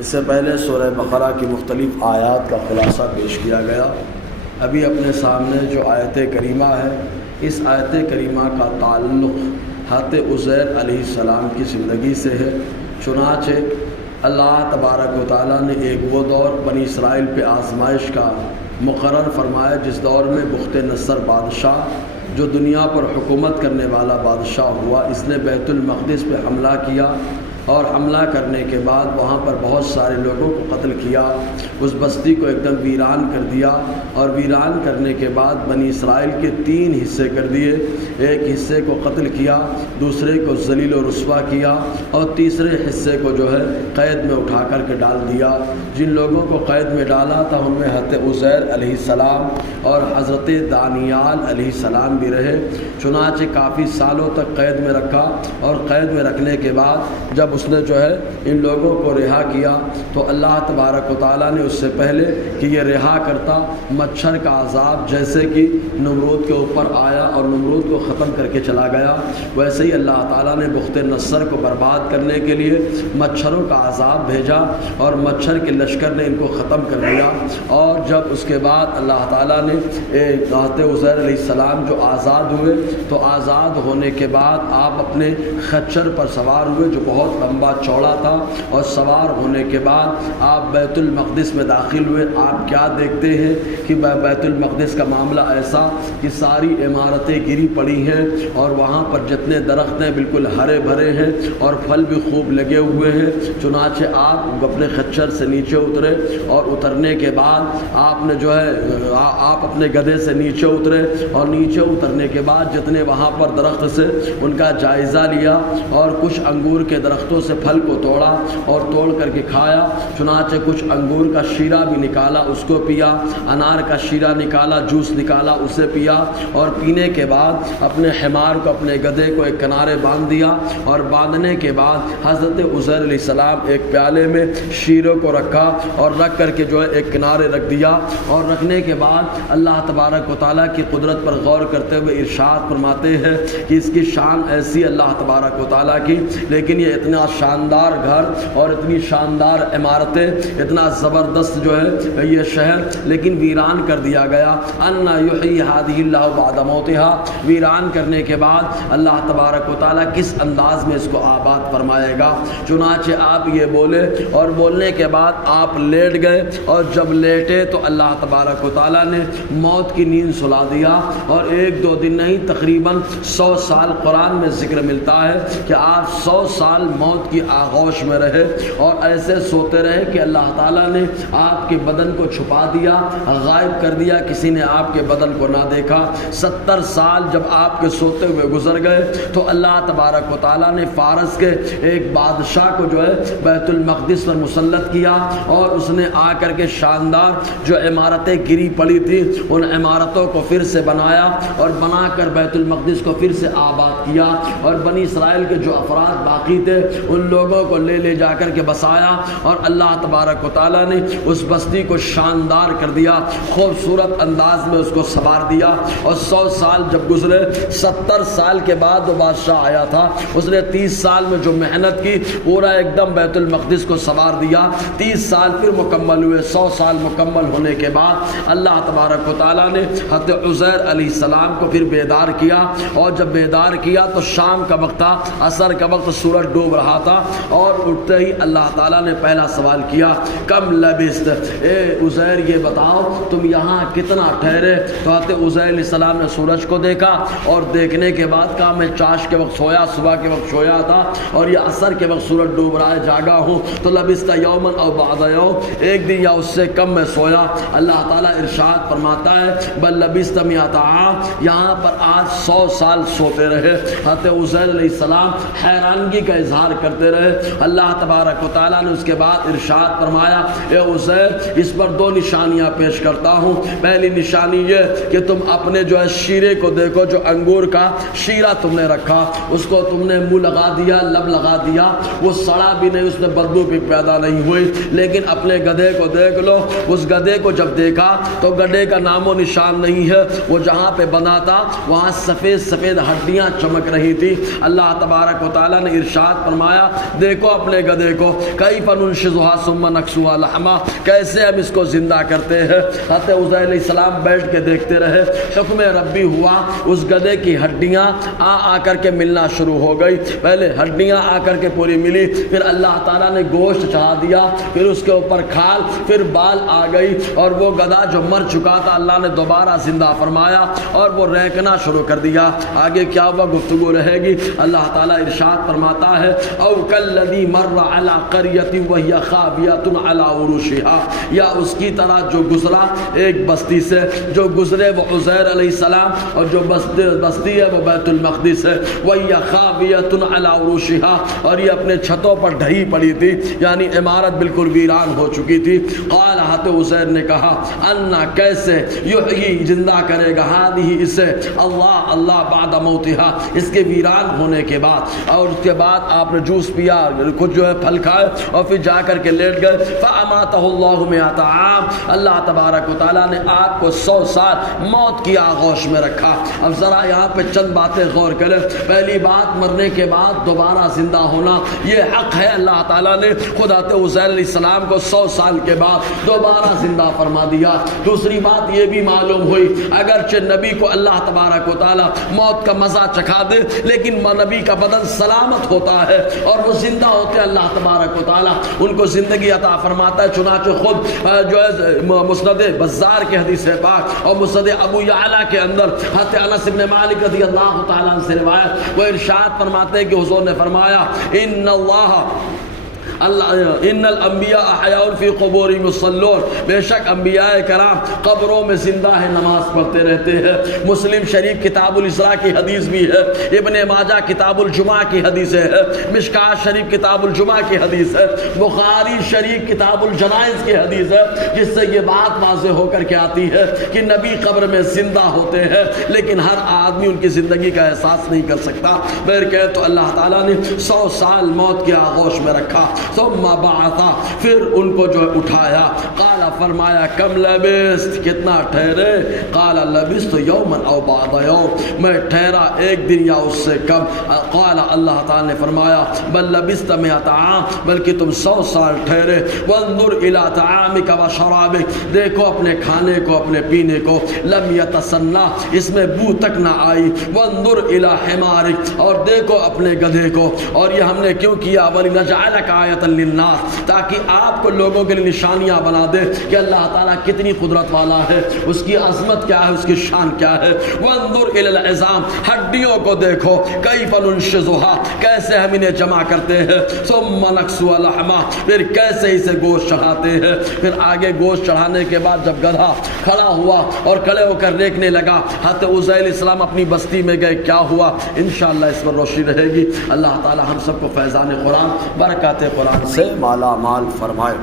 اس سے پہلے سورہ بقرہ کی مختلف آیات کا خلاصہ پیش کیا گیا۔ ابھی اپنے سامنے جو آیت کریمہ ہے، اس آیت کریمہ کا تعلق حضرت عزیر علیہ السلام کی زندگی سے ہے۔ چنانچہ اللہ تبارک و تعالیٰ نے ایک وہ دور بنی اسرائیل پہ آزمائش کا مقرر فرمایا جس دور میں بخت نصر بادشاہ جو دنیا پر حکومت کرنے والا بادشاہ ہوا، اس نے بیت المقدس پہ حملہ کیا اور حملہ کرنے کے بعد وہاں پر بہت سارے لوگوں کو قتل کیا، اس بستی کو ایک دم ویران کر دیا، اور ویران کرنے کے بعد بنی اسرائیل کے 3 حصے کر دیے۔ ایک حصے کو قتل کیا، دوسرے کو ذلیل و رسوا کیا، اور تیسرے حصے کو جو ہے قید میں اٹھا کر کے ڈال دیا۔ جن لوگوں کو قید میں ڈالا تھا ان میں حضرت عزیر علیہ السلام اور حضرت دانیال علیہ السلام بھی رہے۔ چنانچہ کافی سالوں تک قید میں رکھا، اور قید میں رکھنے کے بعد جب اس نے جو ہے ان لوگوں کو رہا کیا تو اللہ تبارک و تعالیٰ نے اس سے پہلے کہ یہ رہا کرتا، مچھر کا عذاب جیسے کہ نمرود کے اوپر آیا اور نمرود کو ختم کر کے چلا گیا، ویسے ہی اللہ تعالیٰ نے بخت نصر کو برباد کرنے کے لیے مچھروں کا عذاب بھیجا، اور مچھر کے لشکر نے ان کو ختم کر دیا۔ اور جب اس کے بعد اللہ تعالیٰ نے حضرت عزیر علیہ السلام جو آزاد ہوئے، تو آزاد ہونے کے بعد آپ اپنے خچر پر سوار ہوئے جو بہت لمبا چوڑا تھا، اور سوار ہونے کے بعد آپ بیت المقدس میں داخل ہوئے۔ آپ کیا دیکھتے ہیں کہ بیت المقدس کا معاملہ ایسا کہ ساری عمارتیں گری پڑی ہیں، اور وہاں پر جتنے درخت ہیں بالکل ہرے بھرے ہیں، اور پھل بھی خوب لگے ہوئے ہیں۔ چنانچہ آپ اپنے خچر سے نیچے اترے، اور اترنے کے بعد آپ نے جو ہے آپ اپنے گدھے سے نیچے اترے، اور نیچے اترنے کے بعد جتنے وہاں پر درخت سے ان کا جائزہ لیا، اور کچھ انگور کے درختوں سے پھل کو توڑا اور توڑ کر کے کھایا۔ چنانچہ کچھ انگور کا شیرہ بھی نکالا، اس کو پیا، انار کا شیرہ نکالا، جوس نکالا، اسے پیا، اور پینے کے بعد اپنے حمار کو، اپنے گدھے کو ایک کنارے باندھ دیا، اور باندھنے کے بعد حضرت عزیر علیہ السلام ایک پیالے میں شیروں کو رکھا، اور رکھ کر کے جو ہے ایک کنارے رکھ دیا، اور رکھنے کے بعد اللہ تبارک و تعالیٰ کی قدرت پر غور کرتے ہوئے ارشاد فرماتے ہیں کہ اس کی شان ایسی اللہ تبارک و تعالیٰ کی، لیکن یہ اتنا شاندار گھر اور اتنی شاندار عمارتیں، اتنا زبردست جو ہے یہ شہر، لیکن ویران کر دیا گیا۔ انا یحیی ہذہ اللہ بعد موتہا، ویران کرنے کے بعد اللہ تبارک و تعالیٰ کس انداز میں اس کو آباد فرمائے گا۔ چنانچہ آپ یہ بولے، اور بولنے کے بعد آپ لیٹ گئے، اور جب لیٹے تو اللہ تبارک و تعالیٰ نے موت کی نیند سلا دیا، اور 1-2 دن نہیں تقریباً 100 سال قرآن میں ذکر ملتا ہے کہ آپ 100 سال موت کی آغوش میں رہے، اور ایسے سوتے رہے کہ اللہ تعالیٰ نے آپ کے بدن کو چھپا دیا، غائب کر دیا، کسی نے آپ کے بدن کو نہ دیکھا۔ 70 سال جب آپ کے سوتے ہوئے گزر گئے تو اللہ تبارک و تعالیٰ نے فارس کے ایک بادشاہ کو جو ہے بیت المقدس پر مسلط کیا، اور اس نے آ کر کے شاندار جو عمارتیں گری پڑی تھی ان عمارتوں کو پھر سے بنایا، اور بنا کر بیت المقدس کو پھر سے آباد کیا، اور بنی اسرائیل کے جو افراد باقی تھے ان لوگوں کو لے جا کر کے بسایا، اور اللہ تبارک و تعالیٰ نے اس بستی کو شاندار کر دیا، خوبصورت انداز میں اس کو سنوار دیا۔ اور 100 سال جب گزرے، 70 سال کے بعد وہ بادشاہ آیا تھا، اس نے 30 سال میں جو محنت کی پورا ایک دم بیت المقدس کو سنوار دیا۔ 30 سال پھر مکمل ہوئے، 100 سال مکمل ہونے کے بعد اللہ تبارک و تعالیٰ نے حضرت عزیر علیہ السلام کو پھر بیدار کیا، اور جب بیدار کیا تو شام کا وقت تھا، عصر کا وقت، سورج ڈوب رہا تھا، اور اٹھتے ہی اللہ تعالیٰ نے پہلا سوال کیا، کم لبست، اے عزیر یہ بتاؤ تم یہاں کتنا ٹھہرے؟ تو حضرت عزیر علیہ السلام نے سورج کو دیکھا، اور دیکھنے کے بعد کہا میں چاش کے وقت سویا، صبح کے وقت سویا تھا، اور یہ عصر کے وقت سورج ڈوب رہا ہے، جاگا ہوں، تو لبست یوما او بعض یوم، ایک دن یا اس سے کم میں سویا۔ اللہ تعالیٰ ارشاد فرماتا ہے بل لبست مئۃ عام، یہاں پر آج 100 سال سوتے رہے۔ حضرت عزیر علیہ السلام حیرانگی کا اظہار کرتے رہے۔ اللہ تبارک و تعالیٰ نے اس کے بعد ارشاد فرمایا اے عزیر اس پر 2 نشانیاں پیش کرتا ہوں۔ پہلی نشانی یہ کہ تم اپنے جو ہے شیرے کو دیکھو، جو انگور کا شیرہ تم نے رکھا، اس کو تم نے منہ لگا دیا، لب لگا دیا، وہ سڑا بھی نہیں، اس میں بدبو بھی پیدا نہیں ہوئی۔ لیکن اپنے گدھے کو دیکھ لو، اس گدھے کو جب دیکھا تو گدھے کا نام و نشان نہیں ہے، وہ جہاں پہ بندھا تھا وہاں سفید سفید ہڈیاں چمک رہی تھی۔ اللہ تبارک و تعالیٰ نے ارشاد فرمایا فرمایا دیکھو اپنے گدھے کو، کیف ننشزھا ثم نکسوھا لحما، کیسے ہم اس کو زندہ کرتے ہیں۔ حضرت عزیر علیہ السلام بیٹھ کے دیکھتے رہے، حکم ربی ہوا، اس گدھے کی ہڈیاں آ کر کے ملنا شروع ہو گئی۔ پہلے ہڈیاں آ کر کے پوری ملی، پھر اللہ تعالیٰ نے گوشت چڑھا دیا، پھر اس کے اوپر کھال، پھر بال آ گئی، اور وہ گدھا جو مر چکا تھا اللہ نے دوبارہ زندہ فرمایا اور وہ رینکنا شروع کر دیا۔ آگے کیا ہوا گفتگو رہے گی۔ اللہ تعالیٰ ارشاد فرماتا ہے او کالذی مر علی قریۃ وہی خاویۃ علی عروشها، یا اس کی طرح جو گزرا ایک بستی سے، جو گزرے وہ عزیر علیہ السلام، اور جو بستی ہے وہ بیت المقدس ہے، وہی خاویۃ علی عروشها، اور یہ اپنے چھتوں پر ڈھہی پڑی تھی، یعنی عمارت بالکل ویران ہو چکی تھی۔ قال حضرت عزیر نے کہا انا، کیسے، یحیی، زندہ کرے گا، ہذہ، اسے، اللہ بعد موتها، اس کے ویران ہونے کے بعد۔ اور اس کے بعد آپ نے جوس پیا، کچھ جو ہے پھل کھائے، اور پھر جا کر کے لیٹ گئے۔ فاماتہ اللہ مئۃ عام، اللہ تبارک و تعالیٰ نے آپ کو 100 سال موت کی آغوش میں رکھا۔ اب ذرا یہاں پہ چند باتیں غور کریں۔ پہلی بات، مرنے کے بعد دوبارہ زندہ ہونا یہ حق ہے، اللہ تعالیٰ نے خود حضرت عزیر علیہ السلام کو 100 سال کے بعد دوبارہ زندہ فرما دیا۔ دوسری بات یہ بھی معلوم ہوئی، اگرچہ نبی کو اللہ تبارک و تعالیٰ موت کا مزہ چکھا دے، لیکن نبی کا بدن سلامت ہوتا ہے اور وہ زندہ ہوتے ہیں، اللہ تبارک و تعالیٰ ان کو زندگی عطا فرماتا ہے۔ چنانچہ خود جو ہے مسند بزار کے حدیث پاک اور مسند ابو یعلا کے اندر حضرت انس بن مالک رضی اللہ تعالیٰ عنہ سے روایت، وہ ارشاد فرماتے ہیں کہ حضور نے فرمایا ان الانبیاء احیاء فی قبورہم یصلون، بے شک انبیاء کرام قبروں میں زندہ ہیں، نماز پڑھتے رہتے ہیں۔ مسلم شریف کتاب الاسراء کی حدیث بھی ہے، ابن ماجہ کتاب الجمعہ کی حدیث ہے، مشکوٰۃ شریف کتاب الجمعہ کی حدیث ہے، بخاری شریف کتاب الجنائز کی حدیث ہے، جس سے یہ بات واضح ہو کر کے آتی ہے کہ نبی قبر میں زندہ ہوتے ہیں، لیکن ہر آدمی ان کی زندگی کا احساس نہیں کر سکتا۔ بہرکیف تو اللہ تعالیٰ نے 100 سال موت کے آغوش میں رکھا، ثم بعثا، پھر ان کو جو اٹھایا۔ قال، فرمایا کم لبست، کتنا ٹھہرے؟ قال لبست یوما او بعض یوم، میں ٹھہرا ایک دن یا اس سے کم۔ قال، اللہ تعالی نے فرمایا بل لبست مئۃ عام، بلکہ تم 100 سال ٹھہرے۔ وانظر الی طعامک و شرابک، دیکھو اپنے کھانے کو، اپنے پینے کو، لم یتسنہ، اس میں بو تک نہ آئی۔ وانظر الی حمارک، اور دیکھو اپنے گدھے کو۔ اور یہ ہم نے کیوں کیا؟ ولنجعلک آیۃ للناس، تاکہ آپ کو لوگوں کے لیے نشانیاں بنا دے کہ اللہ تعالیٰ کتنی قدرت والا ہے، اس کی عظمت کیا ہے، اس کی شان کیا ہے۔ وانظر الی العظام، ہڈیوں کو دیکھو، کیف ننشزھا، کیسے ہم انہیں جمع کرتے ہیں، ثم نکسوھا لحما، پھر کیسے اسے گوشت چڑھاتے ہیں۔ پھر آگے گوشت چڑھانے کے بعد جب گدھا کھڑا ہوا اور کھڑے ہو کر دیکھنے لگا، حضرت عزیر علیہ السلام اپنی بستی میں گئے، کیا ہوا؟ انشاءاللہ اس پر روشنی رہے گی۔ اللہ تعالیٰ ہم سب کو فیضان قرآن، برکات قرآن سے مالا مال فرمائے۔